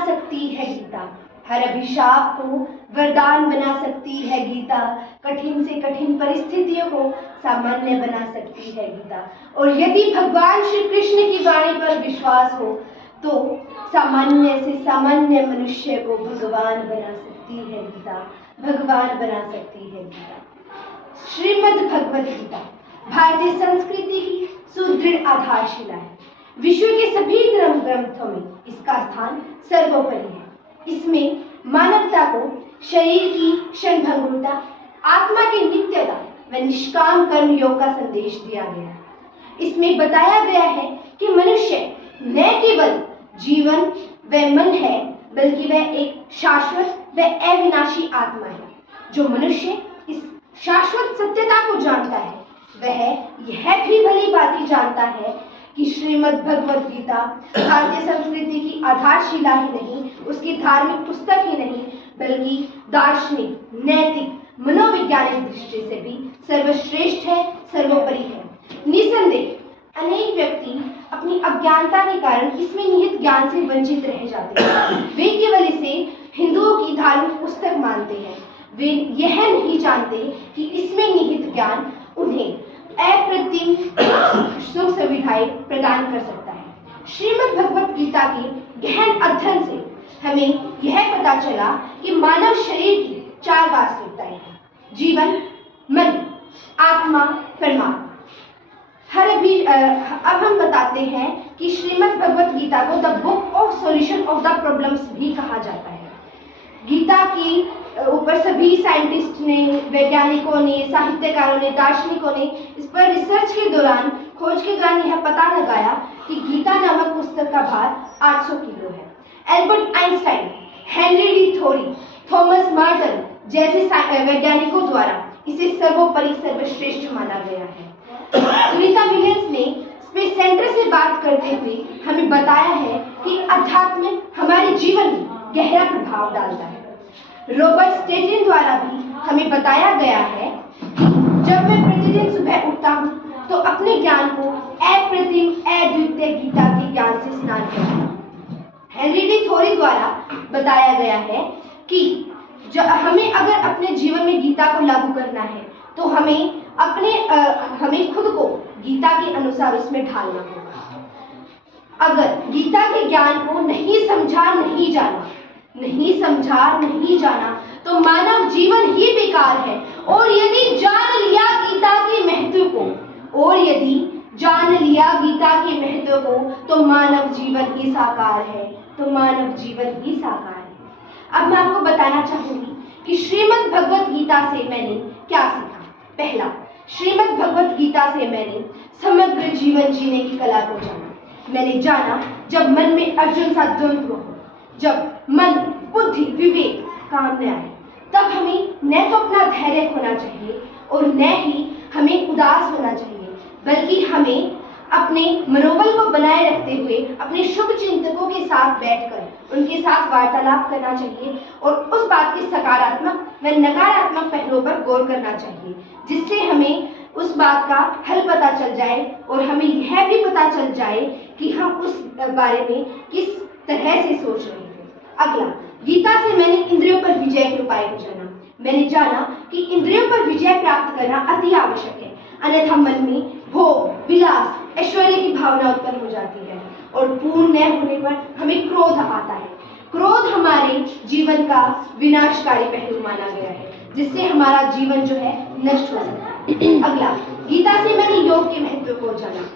सकती है गीता, हर अभिशाप को वरदान बना सकती है गीता, कठिन से कठिन परिस्थितियों को सामान्य बना सकती है गीता। और यदि भगवान श्री कृष्ण की वाणी पर विश्वास हो तो सामान्य से सामान्य मनुष्य को भगवान बना सकती है गीता, भगवान बना सकती है गीता। श्रीमद् भगवद गीता भारतीय संस्कृति की सुदृढ़ आधारशिला है। विश्व के सभी धर्म ग्रंथों में इसका स्थान सर्वोपरि है। इसमें मानवता को शरीर की क्षणभंगुरता, आत्मा की नित्यता व निष्काम कर्म योग का संदेश दिया गया है। इसमें बताया गया है कि मनुष्य न केवल जीवन व मन है, बल्कि वह एक शाश्वत व अविनाशी आत्मा है। जो मनुष्य इस शाश्वत सत्यता को जानता है वह यह भी भली भांति जानता है कि श्रीमद् भगवद गीता भारतीय संस्कृति की आधारशिला ही नहीं, उसकी धार्मिक पुस्तक ही नहीं, बल्कि दार्शनिक, नैतिक, मनोवैज्ञानिक दृष्टि से भी सर्वश्रेष्ठ है, सर्वोपरि है। निसंदेह अनेक व्यक्ति अपनी अज्ञानता के कारण इसमें निहित ज्ञान से वंचित रह जाते हैं। वे केवल इसे हिंदुओं की धार्मिक पुस्तक मानते हैं। वे यह नहीं जानते कि इसमें निहित ज्ञान उन्हें अप्रतिम सुख सुविधाएं प्रदान कर सकता है। श्रीमद् भगवद गीता के गहन अध्ययन से हमें यह पता चला कि मानव शरीर की 4 वास्तविकताएं हैं: जीवन, मन, आत्मा, परमात्मा। अब हम बताते हैं कि श्रीमद् भगवद गीता को the book of solution of the problems भी कहा जाता है। गीता की ऊपर सभी साइंटिस्ट ने, वैज्ञानिकों ने, साहित्यकारों ने, दार्शनिकों ने इस पर रिसर्च के दौरान, खोज के दौरान यह पता लगाया कि गीता नामक पुस्तक का भार 800 किलो है। एल्बर्ट आइंस्टाइन, हेनरी डी थोरी, थॉमस मार्टन जैसे वैज्ञानिकों द्वारा इसे सर्वोपरि सर्वश्रेष्ठ माना गया है। सुनीता विलियम्स ने स्पेस सेंटर से बात करते हुए हमें बताया है कि अध्यात्म हमारे जीवन में गहरा प्रभाव डालता है। रॉबर्ट स्टेटिन द्वारा भी हमें बताया गया है कि जब मैं प्रतिदिन सुबह उठता हूँ तो अपने ज्ञान को अप्रतिम अद्वितीय गीता के ज्ञान से स्नान करता हूँ। हेनरी डी थोरी द्वारा बताया गया है कि हमें अगर अपने जीवन में गीता को लागू करना है तो हमें खुद को गीता के अनुसार उसमें ढालना होगा। अगर गीता के ज्ञान को नहीं समझा, नहीं जाना तो मानव जीवन ही बेकार है। और यदि जान लिया गीता के महत्व को तो मानव जीवन ही साकार है, अब मैं आपको बताना चाहूंगी कि श्रीमद् भगवद गीता से मैंने क्या सीखा। पहला, श्रीमद् भगवद गीता से मैंने समग्र जीवन जीने की कला को जाना। मैंने जाना जब मन में अर्जुन सा द्वंद्व हो, जब मन, बुद्धि, विवेक काम न आए, तब हमें न तो अपना धैर्य खोना चाहिए और न ही हमें उदास होना चाहिए, बल्कि हमें अपने मनोबल को बनाए रखते हुए अपने शुभ चिंतकों के साथ बैठकर उनके साथ वार्तालाप करना चाहिए और उस बात के सकारात्मक व नकारात्मक पहलुओं पर गौर करना चाहिए, जिससे हमें उस बात का हल पता चल जाए और हमें यह भी पता चल जाए कि हम उस बारे में किस तरह से सोच रहे हैं। अगला, गीता से मैंने इंद्रियों पर विजय के उपाय को जाना। मैंने जाना कि इंद्रियों पर विजय प्राप्त करना अति आवश्यक है, अन्यथा मन में भोग, विलास, ऐश्वर्य की भावना उत्पन्न हो जाती है और पूर्ण न होने पर हमें क्रोध आता है। क्रोध हमारे जीवन का विनाशकारी पहलू माना गया है, जिससे हमारा जीवन जो है नष्ट हो सकता है। अगला, गीता से मैंने योग के महत्व को जाना।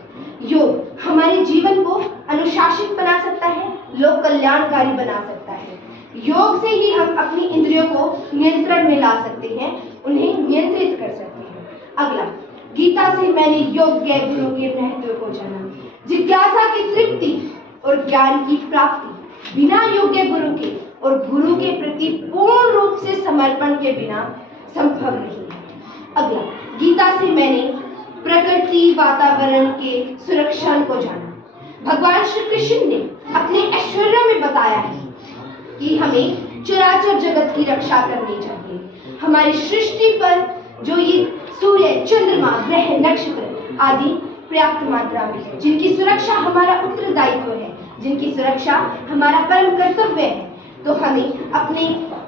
योग हमारे जीवन को अनुशासित बना सकता है, लोक कल्याणकारी बना सकता है। योग से ही हम अपनी इंद्रियों को नियंत्रण में ला सकते हैं, उन्हें नियंत्रित कर सकते हैं। अगला, गीता से मैंने योग्य गुरु के महत्व को जाना। जिज्ञासा की तृप्ति और ज्ञान की प्राप्ति बिना योग्य गुरु के और गुरु के प्रति पूर्ण रूप से समर्पण के बिना संभव नहीं है। अगला, गीता से मैंने प्रकृति वातावरण के सुरक्षण को जाना। भगवान श्री कृष्ण ने अपने ऐश्वर्य में बताया है कि हमें चराचर जगत की रक्षा करनी चाहिए। हमारी सृष्टि पर जो ये सूर्य, चंद्रमा, ग्रह, नक्षत्र आदि पर्याप्त मात्रा में है, जिनकी सुरक्षा हमारा उत्तरदायित्व है, जिनकी सुरक्षा हमारा परम कर्तव्य है, तो हमें अपनी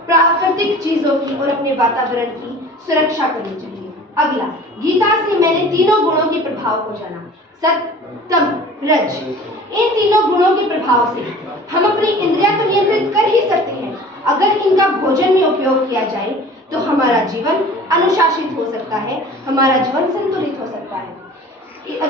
प्राकृतिक चीजों की और अपने वातावरण की सुरक्षा करनी चाहिए। अगला, गीता से मैंने तीनों गुणों के प्रभाव को जाना, सत्य, तम, रज। इन तीनों गुणों के प्रभाव से हम अपनी इंद्रियां तो नियंत्रित कर ही सकते हैं। अगर इनका भोजन में उपयोग किया जाए तो हमारा जीवन अनुशासित हो सकता है, हमारा जीवन संतुलित हो सकता है।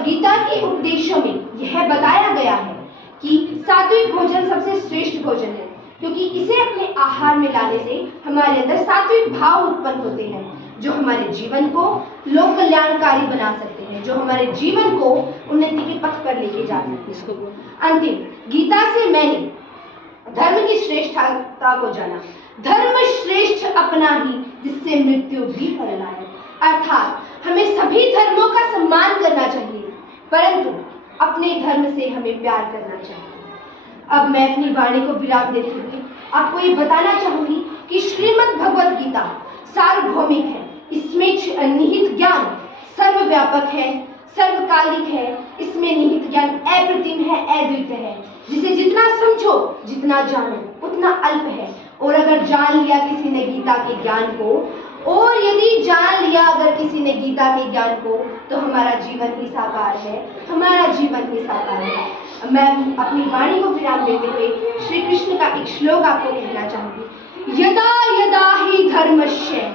गीता के उपदेशों में यह बताया गया है कि सात्विक भोजन सबसे श्रेष्ठ भोजन है, क्योंकि इसे अपने आहार में लाने से हमारे अंदर सात्विक भाव उत्पन्न होते हैं, जो हमारे जीवन को लोक कल्याणकारी बना सकते हैं, जो हमारे जीवन को उन्नति के पथ पर लेके जा सकते हैं। अंतिम, गीता से मैंने धर्म की श्रेष्ठता को जाना। धर्म श्रेष्ठ अपना ही, जिससे मृत्यु भी फल लाए। अर्थात हमें सभी धर्मों का सम्मान करना चाहिए, परंतु अपने धर्म से हमें प्यार करना चाहिए। अब मैं अपनी वाणी को विराम देते हुए आपको ये बताना चाहूंगी कि श्रीमद् भगवत गीता सार्वभौमिक है। इसमें निहित ज्ञान सर्वव्यापक है, सर्वकालिक है। इसमें निहित ज्ञान अप्रतिम है, अद्वितीय है, जिसे जितना समझो, जितना जानो, उतना अल्प है। और अगर जान लिया किसी ने गीता के ज्ञान को, और यदि जान लिया अगर किसी ने गीता के ज्ञान को, तो हमारा जीवन ही साकार है, हमारा जीवन ही साकार है। मैं अपनी वाणी को विराम देते हुए श्री कृष्ण का एक श्लोक आपको कहना चाहूंगी। यदा यदा ही धर्मस्य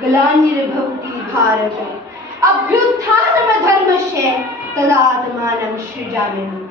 ग्लानिर्भवति भारत अभ्युत्थानमधर्मस्य तदात्मानं सृजाम्यहम्।